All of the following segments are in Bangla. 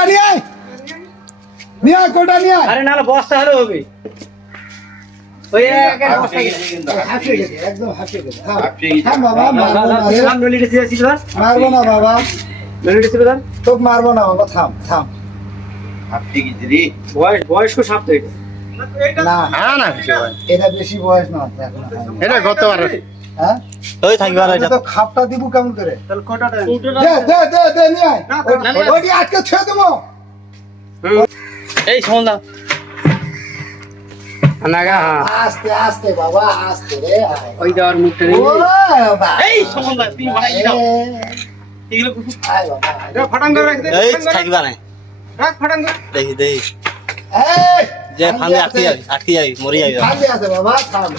কোটা নিয়ে আয় কোটা নিয়ে আয়। আরে না না বস্তা হলে হবে ওই হাঁপিয়ে গেছে একদম হাঁপিয়ে গেছে থাম বাবা মারবো না রে। নলিটা ছিল মারবো না বাবা নলিটা ছিল তোকে মারবো না বাবা থাম থাম বয়স্ক সাপ তো এটা না না এটা বেশি বয়স না এখন হয়নি। এটা গত বার হ্যাঁ ওই থাকবে আর এটা তো খাপটা দিব কেমন করে তাহলে কোটাটা দে নিয়ে আয় ওইটি আজকে ছেড়ে দেবো এই সমন্দা নাগা আস্তে আস্তে বাবা আস্তে রে আয়। ওই দেওয়ার মুখটা ও বাবা এই সমন্দা তুমি বাড়াই দাও এগুলো আয় বাবা আয়। ফাটাং করে রাখ দে এই থাকবে না রাখ ফাটাং করে দেখি দেখি এই যে ফান্দে আটকে যাবি মরে যাবি ফাঁদে আছে বাবা থাম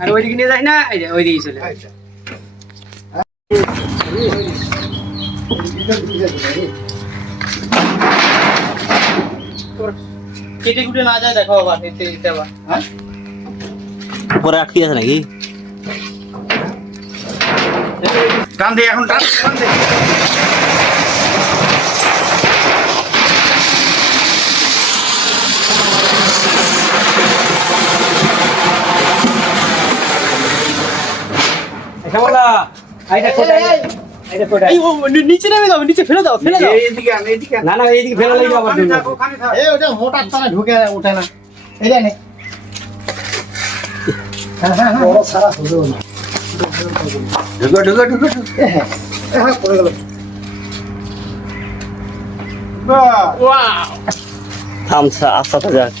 আর ওইদিকে নিয়ে যাই না এই যে ওইদিকে চলে কেটে কুটে না যায় দেখো আবার এতে আবার উপরে আটকে আছে নাকি টান দে এখন টান দে শ্যামলা আইটা কোটা আইটা কোটা এই নিচে নেমে দাও নিচে ফেলে দাও এইদিকে আন এইদিকে না না এইদিকে ফেলা লাগবে আবার ওখানে থাক এই ওটা মোটার তলায় ঢুকে ওঠে না এটা নে বড় সারা হলো না ঢুকো হ্যাঁ পড়ে গেল থামসা আস্তে যাক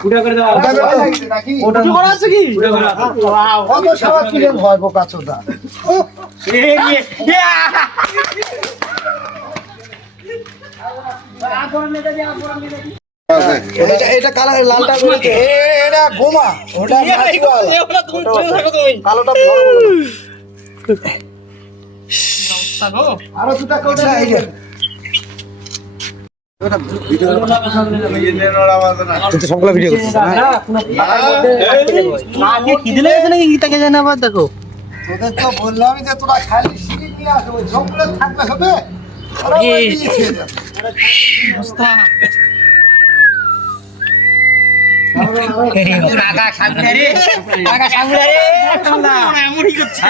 পুরা করে দাও ওটা করা আছে কি এটা কালার লালটা করেছে এটা গোমা ওটা কালোটা আরো দুটা কোটা এই যে সবগুলো ভিডিও করছিস দেখো তোদের তো বললামই যে তোরা খালি সিঁড়ি নিয়ে আসো ওই সবগুলো থাকলে হবে ওরা ওই দিয়ে ছেড়ে যাবে। কাকা সামনে রে কাকা সামনে রে এমনই করছে